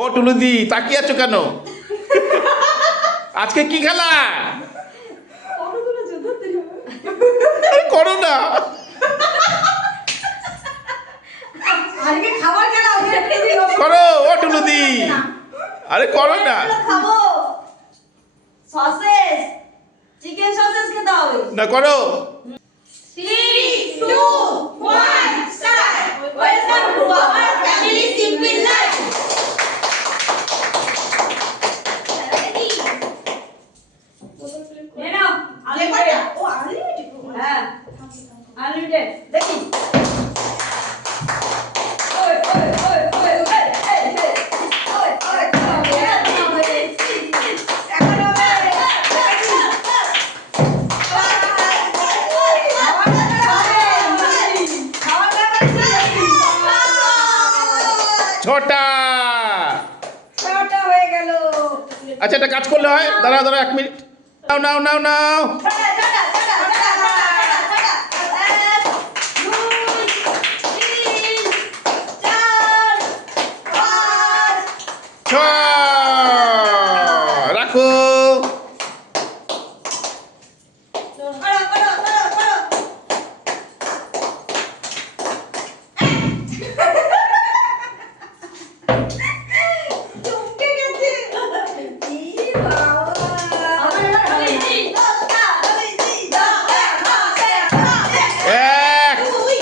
ও টুলুদি তাকিয়ে আছো কেন? আজকে কি খেলা? আরে করো না। করো ও টুলুদি, আরে করো না। চিকেন সসেস খেতে হবে না করো। 3 2 1 start welcome to our family simple life নেনা আনলিমিটেড ও আনলিমিটেড হ্যাঁ আনলিমিটেড দেখি ওই ওই ওই ওই ওই ওই ছোটা। ছটা হয়ে গেল আচ্ছা একটা কাজ করলে হয়, দাঁড়াও দাঁড়াও 1 মিনিট। নাও নাও নাও নাও। ছটা ছটা ছটা ছটা ছটা ছটা 1 2 3 4 5 ছ রাখো। করো করো করো করো চমকে গেছে ই বাবা আমার হবে জি 10টা হবে জি 10টা এক। দুই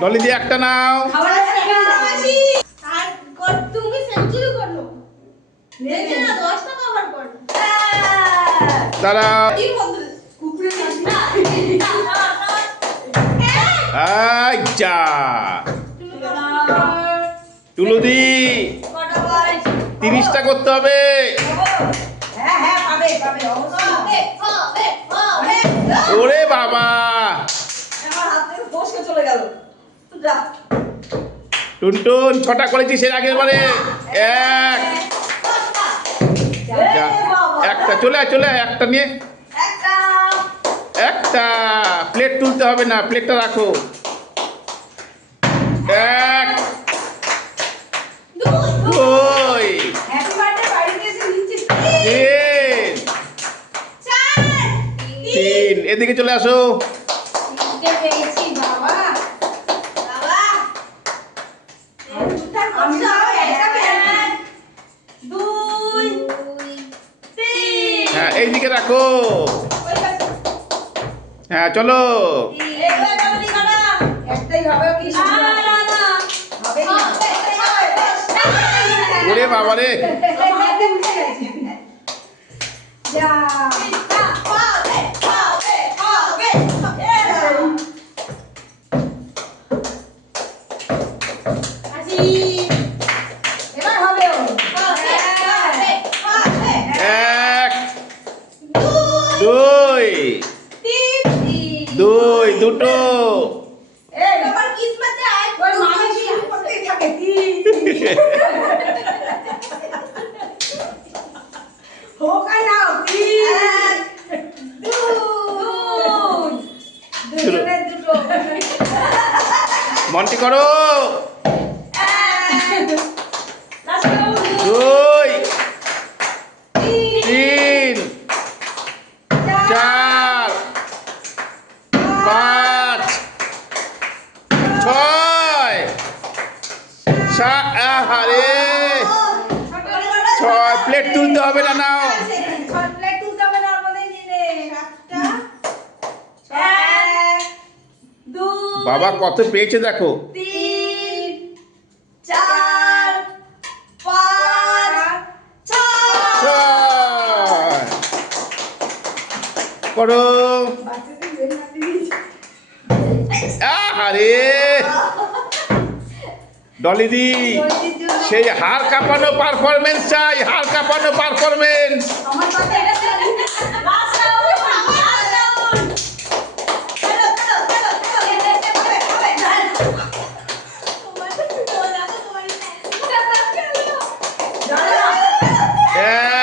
ডলি দিয়ে একটা নাও। খাবার আছে আর তুমি সেঞ্চুরি করলো নেছে না 10টা কভার করো দাঁড়াও। তিন বন্ধু কুকুরে না আচ্ছা টুলুদি কটা বল 30টা করতে হবে। হ্যাঁ হ্যাঁ পাবে পাবে অবশ্যই হবে হবে ওরে বাবা, আমার হাত থেকে ফসকে চলে গেল যা টুনটুন 6টা করেছিস এর আগের বারে। এক। যা, একটা চলে আয় চলে আয়, একটা নিয়ে একটা একটা প্লেট তুলতে হবে না, প্লেটটা রাখো। এক দুই হ্যাপি বার্থডে বাড়িতে এসে নিচ্ছিস তিন। চার তিন এদিকে চলে আসো। তিনটে পেয়েছি বাবা বাবা আমি তো একটা পেয়েছি দুই তিন হ্যাঁ এইদিকে রাখো। ওই পাশে হ্যাঁ চলো। এগুলো কেমনই করা একটাই হবে কি না না না হবে না ওরে বাবা রে, যা হবে হবে হবে আসি এবার হবে হবে হবে হবে এক দুই দুই দুটো। এই আমার কিসমতে আয় ওই মামি শুরু করতেই থাকে হোক না এক দুই দুটো মন্টি করো। এক লাস্ট দুই তিন তিন চার পাঁচ ছয় সাত। আরে ছয় প্লেট তুলতে হবে না, নাও। প্লেট তুলতে হবে না আমাদের নিয়ে সাতটা এক দুই বাবা কত পেয়েছে দেখো। তিন চার পাঁচ ছয় ছয় করো। আরে ডলিদি সেই হাড় কাঁপানো পারফরমেন্স চাই, হাড় কাঁপানো পারফরমেন্স। আমার পাশে এটা লাস্ট রাউন্ড লাস্ট রাউন্ড চলো চলো চলো চলো হবে হবে তোমার চলে যাবো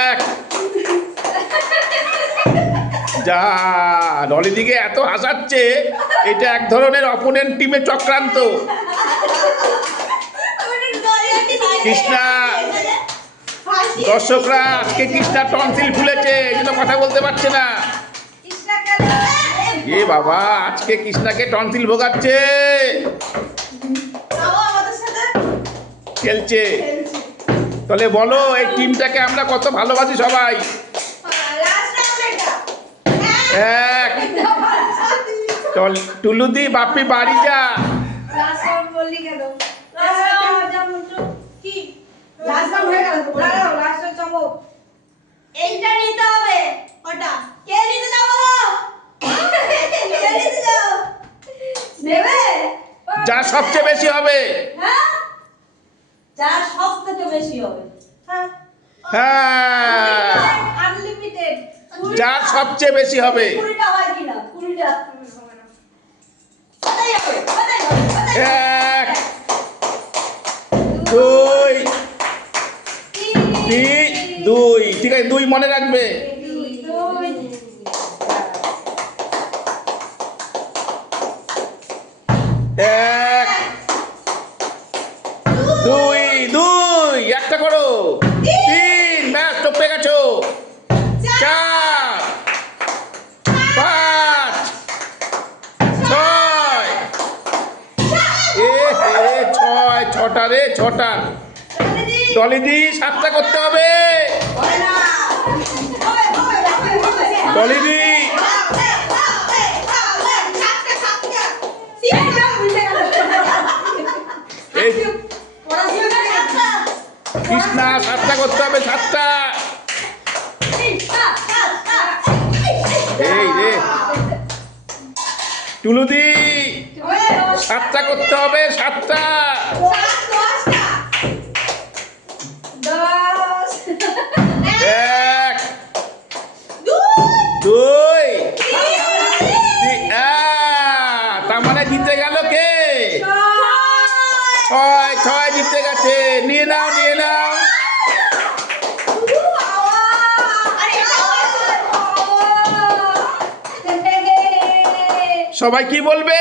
এক। যা ডলিদিকে এত হাসাচ্ছে, এটা এক ধরনের অপোনেন্ট টিমে চক্রান্ত। তোমার কৃষ্ণা দর্শকরা আজকে কৃষ্ণা টনসিল ফুলেছে এই জন্য কথা বলতে পারছে না। এ বাবা আজকে কৃষ্ণাকে টনসিল ভোগাচ্ছে, খেলছে। তাহলে বলো এই টিমটাকে আমরা কত ভালোবাসি সবাই। এক চল টুলুদি বাপি বাড়ি যা। এইটা নিতে হবে। ওটা কে নিতে যাও বলো? কে নিতে যাও? নেবে? যা সবচেয়ে বেশি হবে। হ্যাঁ? যার সবথেকে বেশি হবে। হ্যাঁ। হ্যাঁ আনলিমিটেড। যার সবচেয়ে বেশি হবে। 20টা হয় কিনা? 20টা। কোথায় যাবে? কোথায় যাবে? কোথায় যাবে? এক দুই দুই ঠিক আছে, দুই মনে রাখবে। এক দুই দুই একটা করো, তিন ম্যাচ টপে গেছো, চার পাঁচ ছয় ছয় ছটা রে ছটা। ডলিদি সাতটা করতে হবে। ডলিদি এই কৃষ্ণা সাতটা করতে হবে, সাতটা। এই রে টুলুদি সাতটা করতে হবে, সাতটা। এক দুই তার মানে জিতে গেল কে? ছয় ছয় জিতে গেছে। নিয়ে নাও নিয়ে নাও। সবাই কি বলবে?